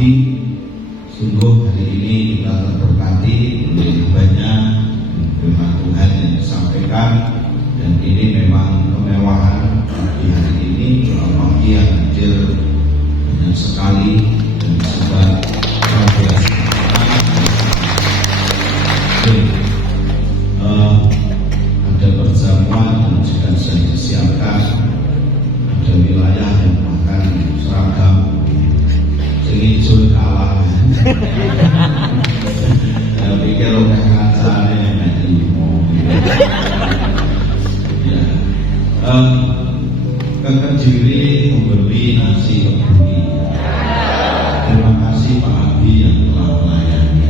pagi. Sungguh hari ini kita terberkati oleh banyak firman Tuhan yang disampaikan, dan ini memang kemewahan pagi hari ini. Pagi yang hadir banyak sekali dan juga luar biasa. Ada perjamuan yang juga sudah disiapkan. Ada wilayah yang bahkan seragam hijau kalah. Saya pikir oleh kacanya yang limo. Ya, Kekejiri memberi nasi kebuli. Terima kasih Pak Abi yang telah melayani.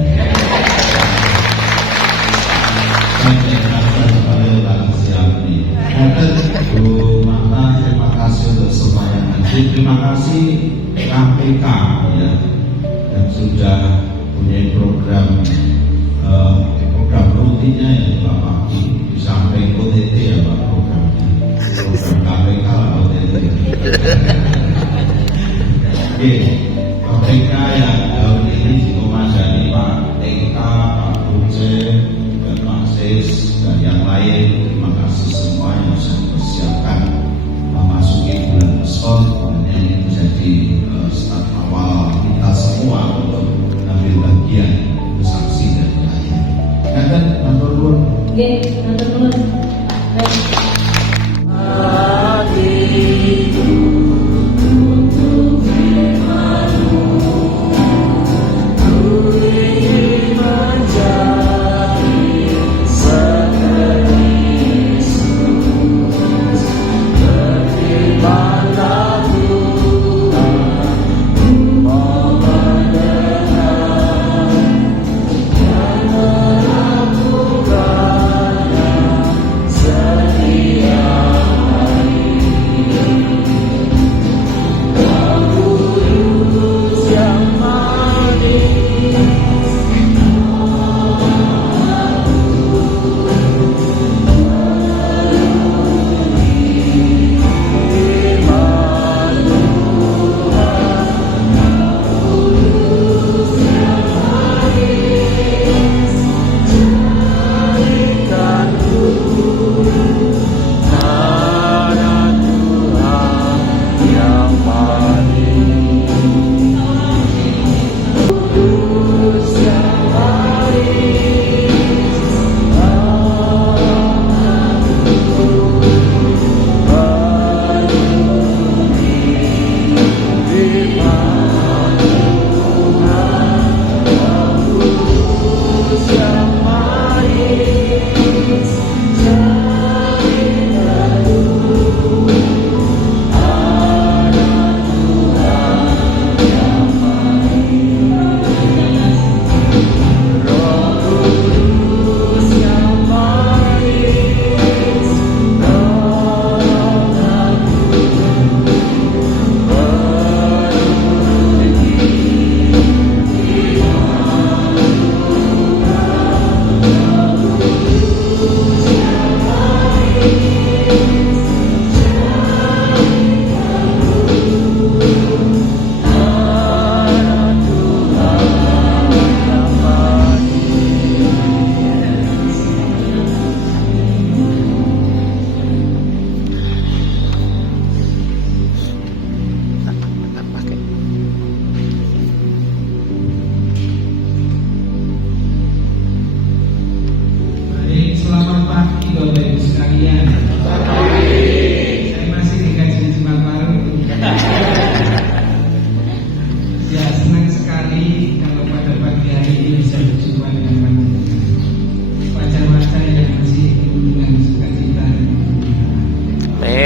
Saya kata kepada orang siang ini. Bu Mata, terima kasih untuk semua yang hadir. Terima kasih KPK ya, yang sudah punya program rutinnya ya Pak Pagi, di samping OTT ya Pak, programnya program KPK lah OTT. Oke, KPK yang tahun ini dikomasani Pak TK, Pak Buce, dan Pak Sis dan yang lain. Terima kasih semua yang sudah dipersiapkan memasuki bulan Son. Ini menjadi start awal kita semua untuk ambil bagian bersaksi dan lain. Kan nomor 2. Oke, nomor 2.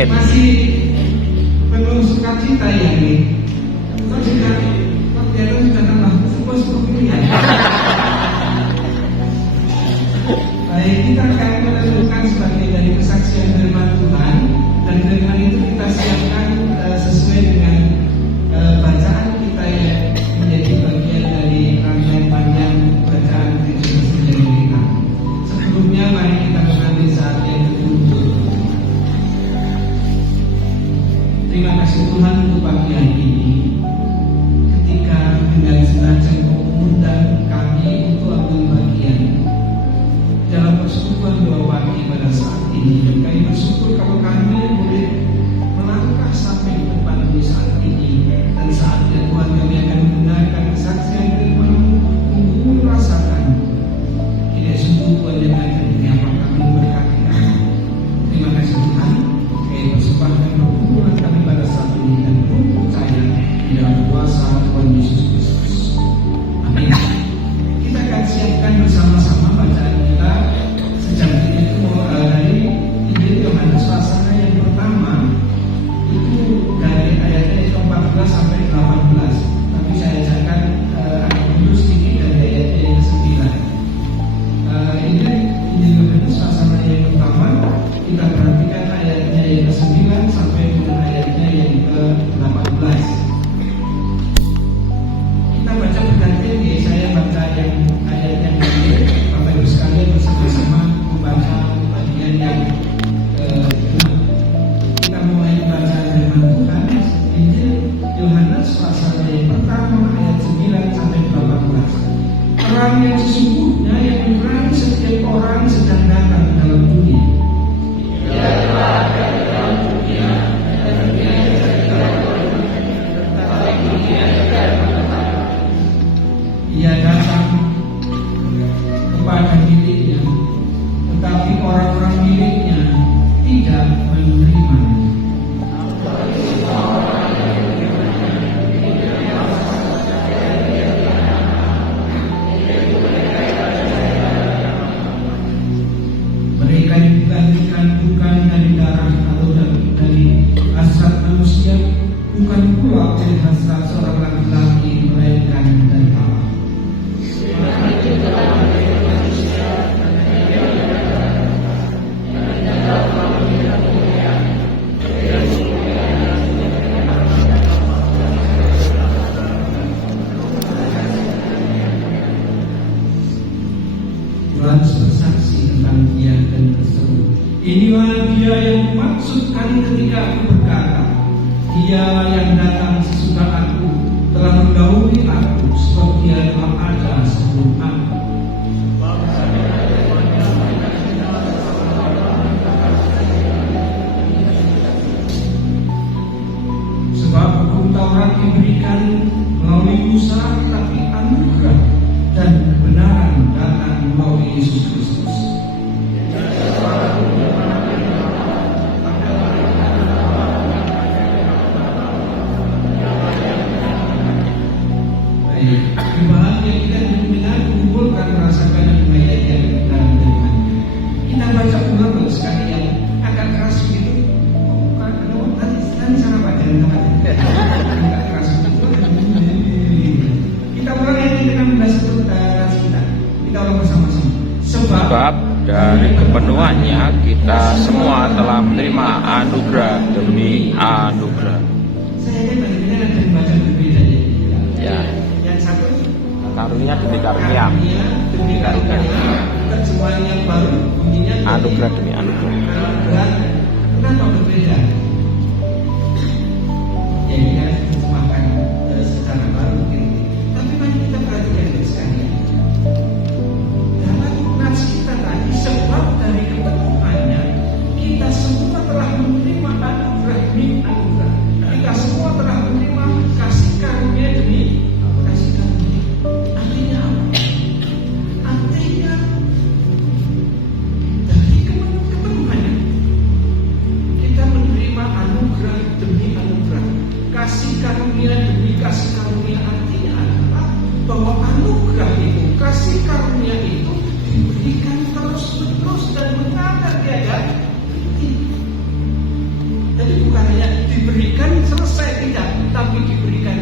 Masih penuh sukacita ya ini. Kok sudah sudah tambah sepuh ya. Baik, kita akan menentukan sebagai dari kesaksian firman Tuhan, dan firman itu kita siapkan sesuai dengan bacaan kita yang menjadi bagian dari rangkaian panjang bacaan Kristus menjadi kita. Sebelumnya mari kita mengambil saat yang tertutup. Terima kasih Tuhan untuk pagi hari ini, ketika dengan yang sesungguhnya yang menerangi setiap orang sedang datang dalam dunia. Ia datang kepada miliknya, tetapi orang-orang miliknya tidak menerimanya. Mereka dilahirkan bukan dari darah atau dari hasrat manusia, bukan pula dari hasrat seorang laki-laki, melainkan dari Allah. Yohanes bersaksi tentang dia dan berseru, inilah dia yang dimaksudkan ketika aku berkata, dia yang datang sesudah aku telah mendahului aku, sebab dia telah ada sebelum aku. Sebab hukum Taurat diberikan melalui Musa, tapi anugerah dan kebenaran datang melalui Yesus Kristus. Baik, bahagia kita dengan mengumpulkan merasakan dan mengayakan dalam firman-Nya. Kita baca ulang sekali yang agak keras begitu. Nanti sana baca agak keras begitu. Kita ulang yang dengan bahasa kita. Kita ulang bersama-sama. Sebab dari kepenuhannya kita semua telah menerima anugerah demi anugerah. Saya ini benar-benar ada baca berbeda Ya, Yang satu karunia demi karunia, demi karunia. Terjemahan yang baru bunyinya anugerah demi anugerah. anugerah. Kenapa berbeda? Ya ini kan terjemahkan secara baru mungkin. Tapi mari kita perhatikan sekalian. Dalam nats kita tadi, sebab dari kepenuhannya kita semua telah menerima anugerah demi anugerah. Kita semua telah menerima kasih karunia demi kasih karunia. Artinya apa? Artinya dari kepenuhannya kita menerima anugerah demi anugerah, kasih karunia demi kasih karunia. Artinya adalah bahwa anugerah itu, kasih karunia itu diberikan terus-menerus dan mengalir tiada henti. Jadi bukan hanya diberikan selesai, tidak, tapi diberikan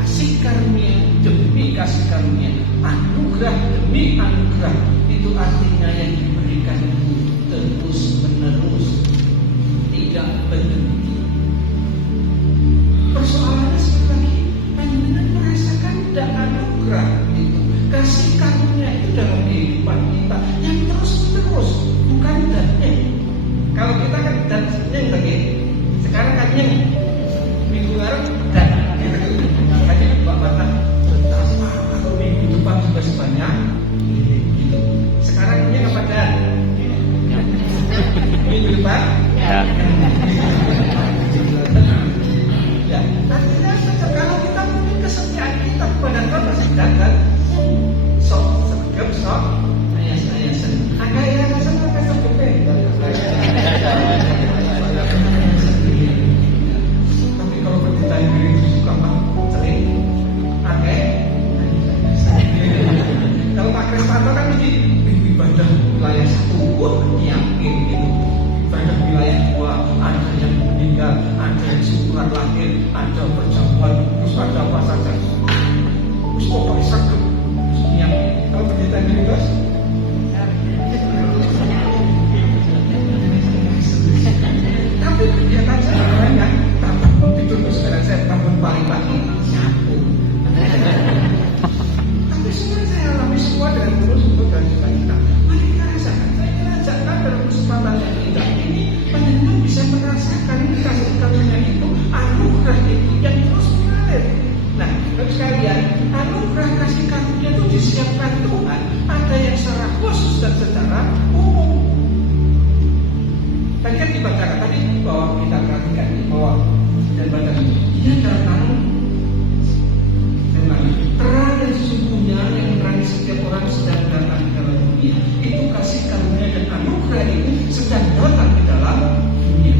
kasih karunia demi kasih karunia, anugerah demi anugerah. Itu artinya yang diberikan terus-menerus, tidak berhenti. Persoalannya sekali lagi, panjenengan merasakan dan anugerah itu, kasih karunia itu dalam kehidupan kita yang terus-menerus, bukan dan Kalau kita kan dan lagi, sekarang kan minggu lalu dan hanya Bapak betapa aku minggu depan juga sebanyak gitu. Sekarang ini apa dan minggu depan Ya, ya, artinya kalau kita mungkin kesetiaan kita kepada Tuhan masih gagal, sok, ayah senang. Agak ya, senang agak tapi kalau pendeta yang itu suka sering pakai. Kalau Pak Kristanto kan ini ibadah wilayah satu, yakin gitu. Ibadah wilayah dua, ada yang meninggal, ada yang syukuran lahir, ada perjamuan, terus ada apa saja. Terus kok pakai sakit, terus yakin. Kalau pendeta ini bos, tapi kegiatan saya banyak. Tahun itu sekarang saya tahun paling pagi nyapu. Tapi semua saya alami semua dengan terus untuk dan kita. Mari kita rasakan. Saya merasakan dalam kesempatan yang indah ini, panjenengan bisa merasakan kasih karunia itu, anugerah itu yang terus mengalir. Nah, sekalian, anugerah kasih karunia itu disiapkan dia datang dengan terang yang sesungguhnya yang menerangi setiap orang sedang datang di dalam dunia. Itu kasih karunia dan anugerah itu sedang datang di dalam dunia.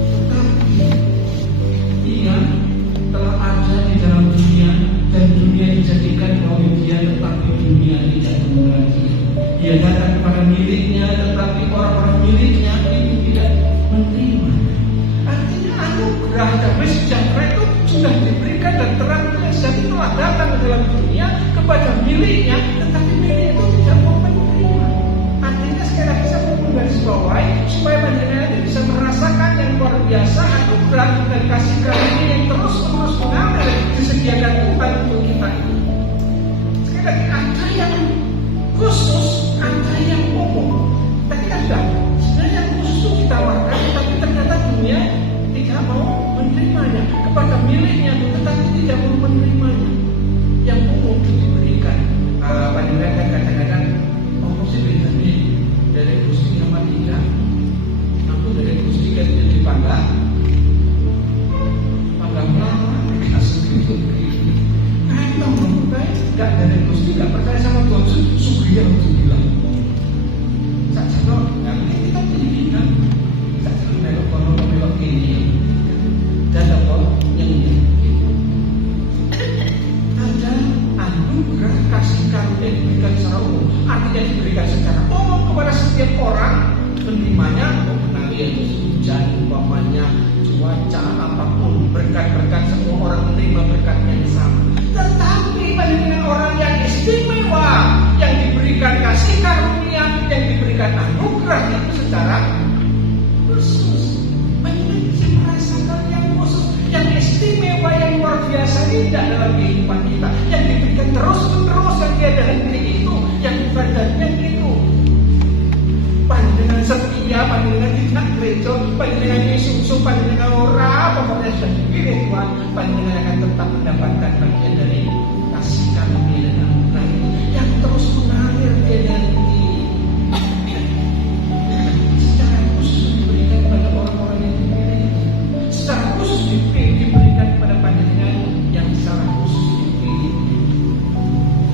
Tetapi dia telah ada di dalam dunia dan dunia dijadikan oleh dia, tetapi dunia tidak mengenal dia. Dia datang kepada miliknya, tetapi orang-orang miliknya itu tidak menerima. Artinya anugerah damai sejahtera itu sudah diberikan dan terangnya jadi telah datang ke dalam dunia kepada miliknya, tetapi milik itu tidak mau menerima. Artinya sekali lagi saya mau menggarisbawahi supaya panjenengan bisa merasakan yang luar biasa anugerah dan kasih karunia yang terus-menerus mengalir disediakan Tuhan untuk kita ini. Sekali lagi ada yang khusus, ada yang umum. Tadi ada sebenarnya yang khusus ditawarkan, tapi ternyata dunia tidak mau menerimanya. Kepada miliknya, tetapi tidak mau menerimanya. Yang umum diberikan. Panjenengan kan kadang-kadang sih bedanya dari Gusti sama tidak. Aku dari Gusti kan jadi panggang lama, asal gitu. Enggak dari Gusti, enggak percaya sama Tuhan, sugih yang bilang. Sakjana, kita pendidikan. Sakjana melok ini. Dan apa yang ini? Ada anugerah kasih karunia diberikan secara umum. Artinya diberikan secara umum kepada setiap orang. Penerimanya mengenali itu hujan, umpamanya cuaca, apapun berkat-berkat, semua orang menerima berkatnya yang sama. Tetapi dengan orang yang istimewa, yang diberikan kasih karunia, yang diberikan anugerah itu secara khusus. Banyak bisa merasakan yang khusus, yang istimewa, yang luar biasa indah dalam kehidupan kita, yang diberikan terus-menerus, yang tiada henti itu, yang ibadahnya itu. Panjenengan setia, panjenengan tidak gereja, panjenengan Yesus, panjenengan ora, pokoknya sudah dipilih Tuhan, panjenengan akan tetap mendapatkan bagian dari kasih karunia dan anugerah yang terus mengalir tiada henti. Secara khusus diberikan kepada orang-orang yang dipilih, secara khusus diberikan kepada panjenengan yang secara khusus dipilih.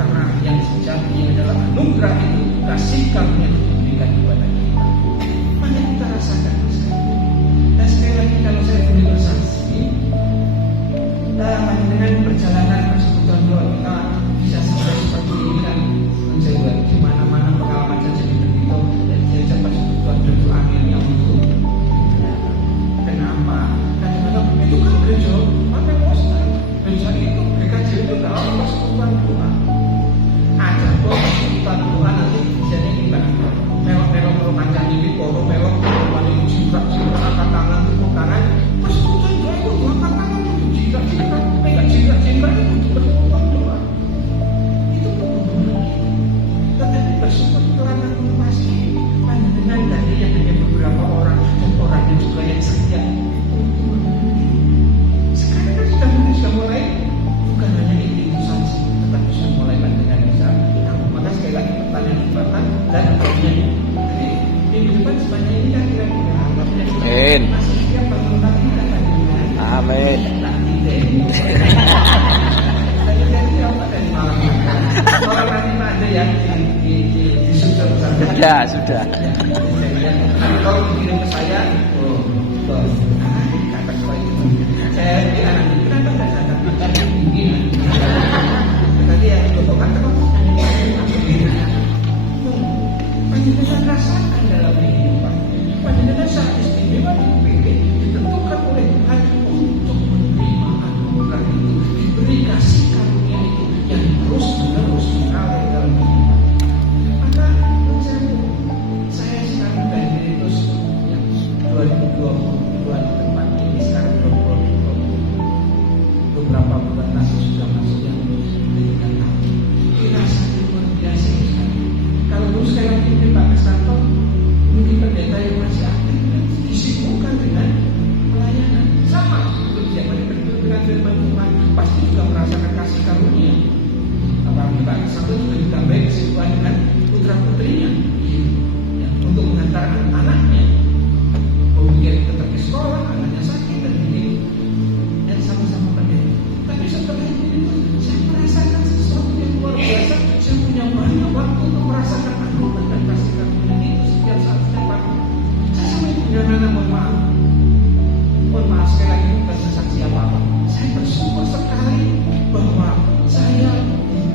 Terang yang sejati adalah anugerah itu, kasih karunia itu diberikan kepada kita. Mana kita rasakan sekali. Dan sekali lagi kalau saya boleh bersaksi, dengan perjalanan persekutuan doa kita bisa sampai seperti ini kan, menjadi di mana-mana pengalaman saya jadi begitu. Dan diajak persekutuan itu akhirnya untuk kenapa? Kadang-kadang itu kan gereja, mana poster gereja itu mereka jadi itu dalam persekutuan doa. Ada kok persekutuan doa nanti jadi gimana? Melok-melok macam ini, melok paling jirak-jirak angkat tangan, tepuk tangan. Persekutuan doa itu angkat tangan itu jirak-jirak, enggak jirak-jirak itu persekutuan doa. Itu kebutuhan kita. Tetapi persekutuan itu pasti panjenengan dari yang hanya beberapa orang dan orangnya juga yang setia. Sekarang kan sudah mulai bukan hanya itu saja, tetapi sudah mulai panjenengan bisa. Maka sekali lagi pertanyaan ibatan dan apabila jadi minggu depan sebanyak ini kan kira-kira Amin. masih siap bangun ini kan panjenengan. Amin. Jadi apa dari malam orang nanti ada ya di sudah Sudah. Kalau dikirim ke saya, kata saya di anak ini kenapa tidak datang tinggi? Tadi yang kan terus panjenengan rasakan dalam kehidupan. Panjenengan sangat istimewa dipilih, ditentukan oleh Tuhan untuk menerima anugerah itu, diberi kasih karunia itu yang terus-menerus mengalir dalam kehidupan. Maka saya sekarang dari terus maaf. Mohon maaf sekali lagi bukan saksi apa-apa. Saya bersyukur sekali bahwa saya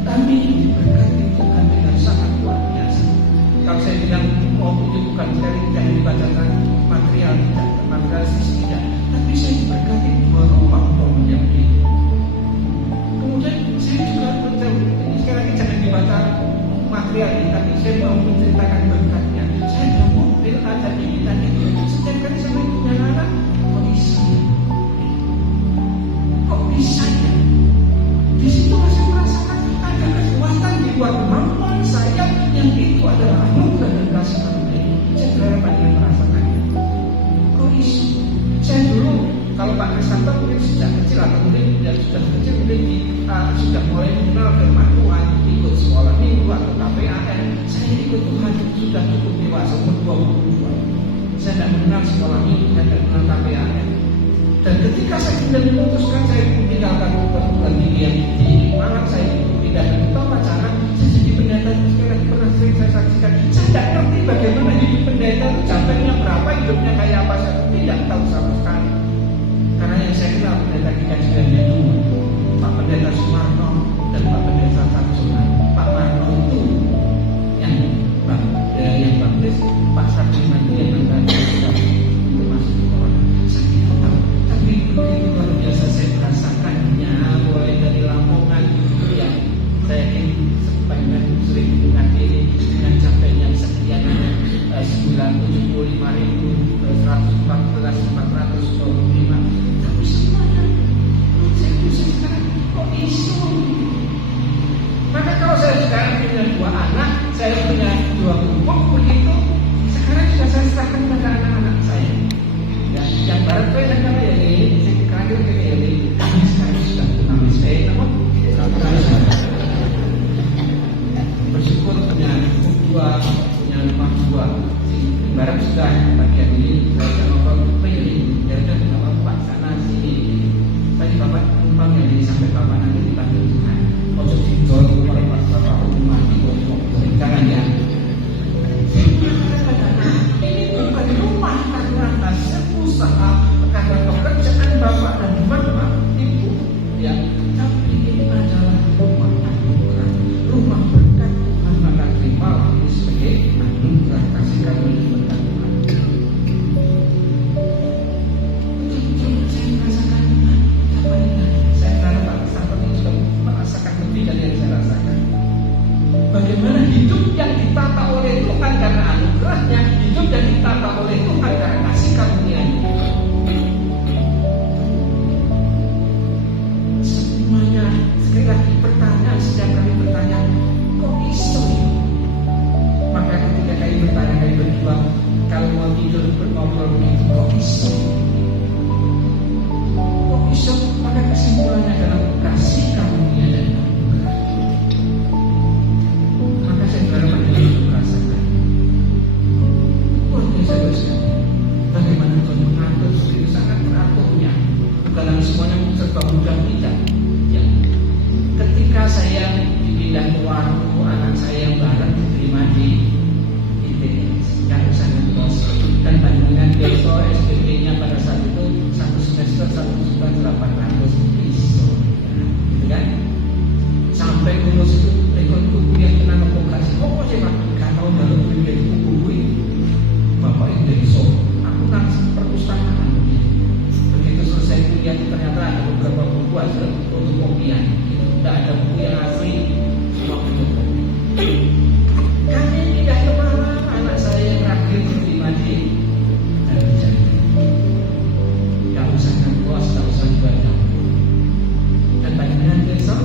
diberkati Tuhan dengan sangat luar biasa. Kalau saya bilang mau bukan sekali jangan dibacakan material tidak, materialistis tidak, tapi saya diberkati dua rumah yang ini. Kemudian saya juga ini sekali lagi jangan dibaca material ini, tapi saya mau menceritakan berkatnya. Saya ada mobil, ada ini, dan itu. Setiap kali saya punya anak, kok bisa ya? Di situ saya merasakan ada kekuatan di luar kemampuan saya yang itu adalah anugerah dan kasih Tuhan. Saya berharap dia merasakannya. Kok bisa? Saya dulu kalau Pak Kristanto mungkin sejak kecil atau mungkin sudah kecil mungkin sudah mulai mengenal firman Tuhan, ikut sekolah minggu atau KPAN. Saya ikut Tuhan sudah cukup dewasa umur 22. Saya tidak mengenal sekolah minggu, saya tidak mengenal KPAN. Dan ketika saya sudah memutuskan saya meninggalkan perguruan tinggi yang di Malang, saya pindah ke pacaran, saya jadi pendeta. Sekali pernah sering saya saksikan, saya tidak ngerti bagaimana hidup pendeta itu capeknya berapa, hidupnya kayak apa, saya tidak tahu sama sekali. Karena yang saya kenal pendeta kita sudah dua, Pak Pendeta Sumarno dan Pak Pendeta Sarjona. Pak Marno itu yang baptis, Pak Sarjona itu yang menggantikan itu masuk ke orang. Saya tidak tahu, tapi begitu luar biasa saya merasakannya, mulai dari Lamongan itu yang saya ingin sepanjang sering menghadiri dengan capeknya sekian 975.114.425, tapi semuanya saya bisa sekarang kok isu. Maka kalau saya sekarang punya dua anak, saya punya dua gubuk begitu, sekarang sudah saya serahkan kepada anak-anak saya. Ya, yang barat saya dan ya ini, saya terakhir ini, kami sekarang sudah tunangan saya, namun bersyukur punya dua, punya rumah dua. Barat sudah bagian ini, saya akan nonton pilih, ya udah nggak apa-apa sana sini. Tadi bapak numpang ya, jadi sampai bapak nanti dipanggil Tuhan. Ojo didol oleh bapak rumah di Bogor, jangan ya. Ini bukan rumah karena hasil usaha, karena pekerjaan bapak dan bapak ibu, ya. Tapi ini adalah rumah anugerah, rumah berkat Tuhan. Maka terimalah ini sebagai anugerah kasih karunia berkat Tuhan. Betul-betul saya merasakan apa ini? Saya harap Pak Kristanto ini juga merasakan lebih dari yang saya rasakan. Bagaimana hidup yang ditata oleh Tuhan karena anugerahnya, hidup yang ditata oleh Tuhan karena kasih karunia-Nya. Semuanya sekali lagi pertanyaan, setiap kali bertanya, kok iso ya? Maka ketika kami bertanya, kami berdua, kalau mau tidur ngobrol begitu, kok iso? Kok iso? Maka kesimpulannya adalah kasih karunia dan anugerah. Maka saya berharap Anda bisa merasakan. Saya bersyukur bagaimana Tuhan mengatur sendiri, sangat teraturnya. Bukan semuanya serba mudah, tidak. Ya. Ketika saya dipindah ke warung, anak saya yang barat diterima di ITS, yang sangat bos. Dan bandingan besok SPP-nya pada saat itu 1 semester 1.800 piso, gitu kan? Sampai lulus itu rekod kuliah kena vokasi. Kok sih Pak? Gak tahu dalam kuliah itu buku. Bapak itu dari Solo, aku kan perpustakaan. Begitu selesai kuliah ternyata ada beberapa buku aja untuk kopian. Tidak ada buku yang asli, cuma untuk kopi. Kami pindah ke Malang, anak saya yang terakhir diterima di Jambi. Gak usah ngekos, gak usah jual jauh. Dan bagaimana besok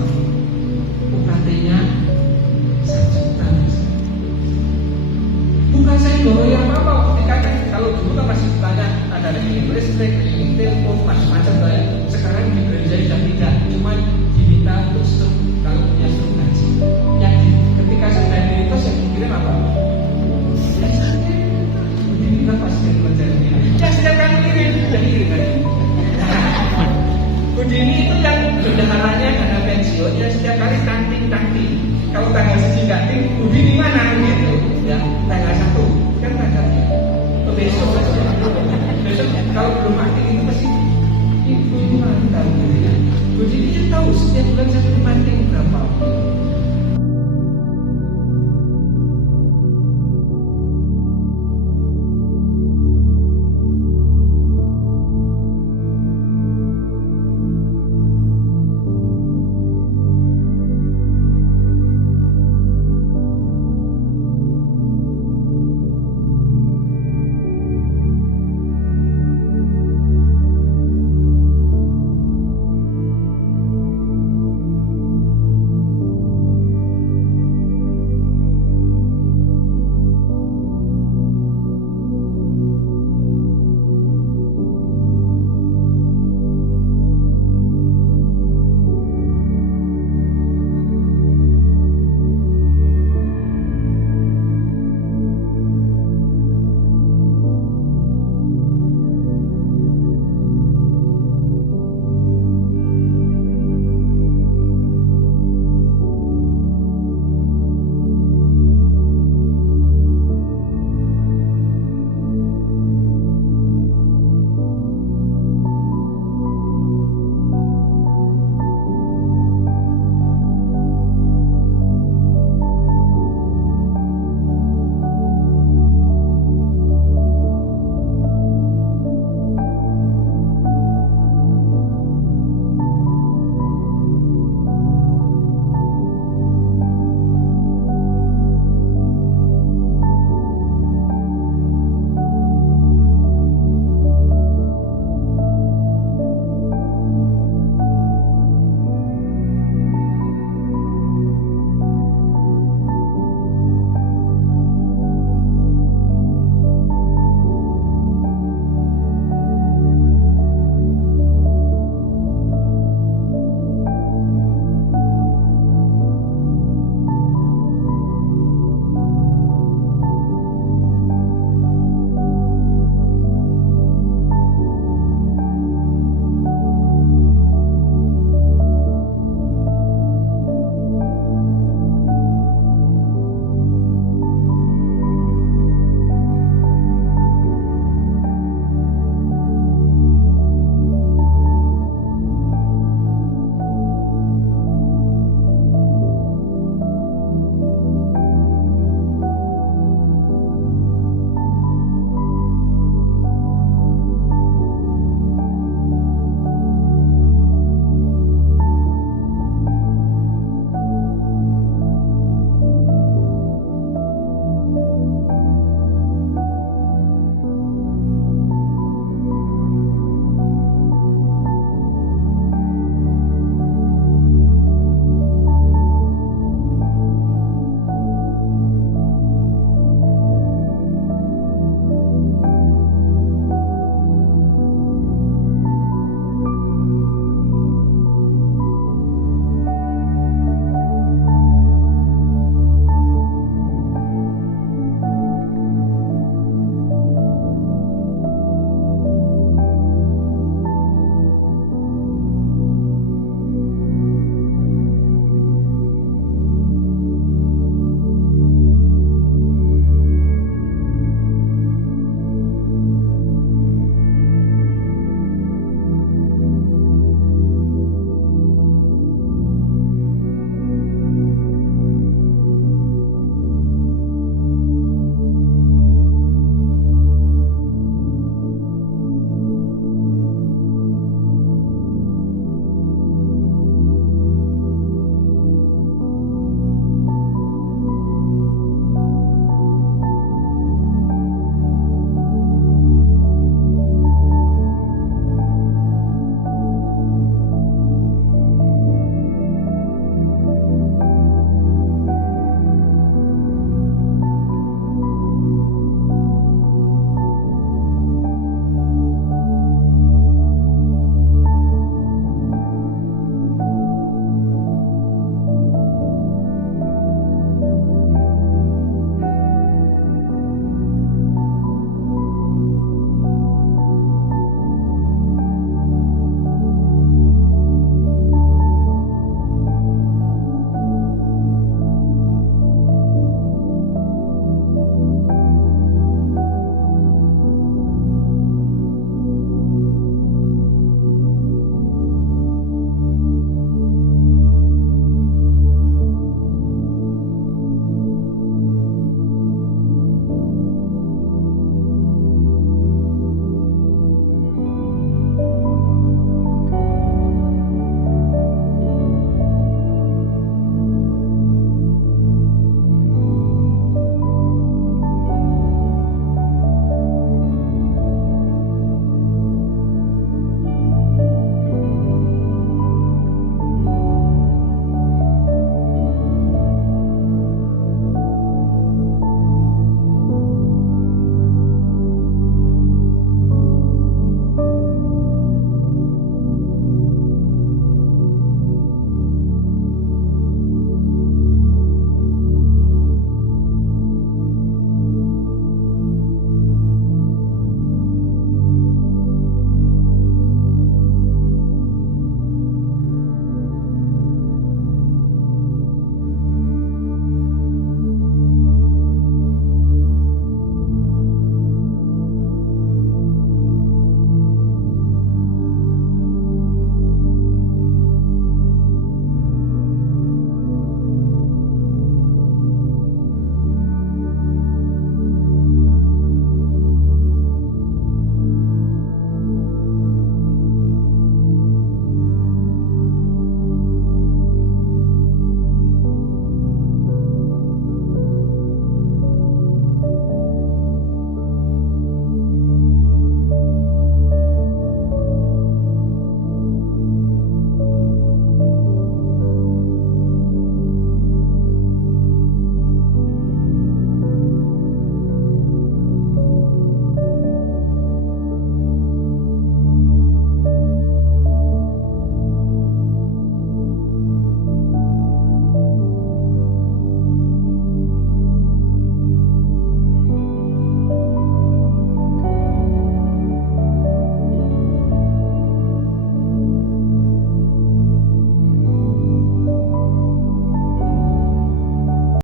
UKT-nya 1 juta. Bukan saya goroy apa-apa. Kalau dulu kan masih ditanya ada rekening listrik, rekening telepon, macam-macam lah. Sekarang di gereja sudah tidak, cuma diminta untuk strum, kalau punya strum ngaji. Yang ketika saya tanya itu saya pikirin apa? Diminta pasti mencari. Yang setiap kali kirim, jadi kirim lagi. Budini itu yang bendaharanya karena pensiunnya setiap kali kanting. Kalau tanggal 1 kanting, Budini mana gitu? Ya, tanggal 1 kan tanggalnya. Besok kalau belum aktif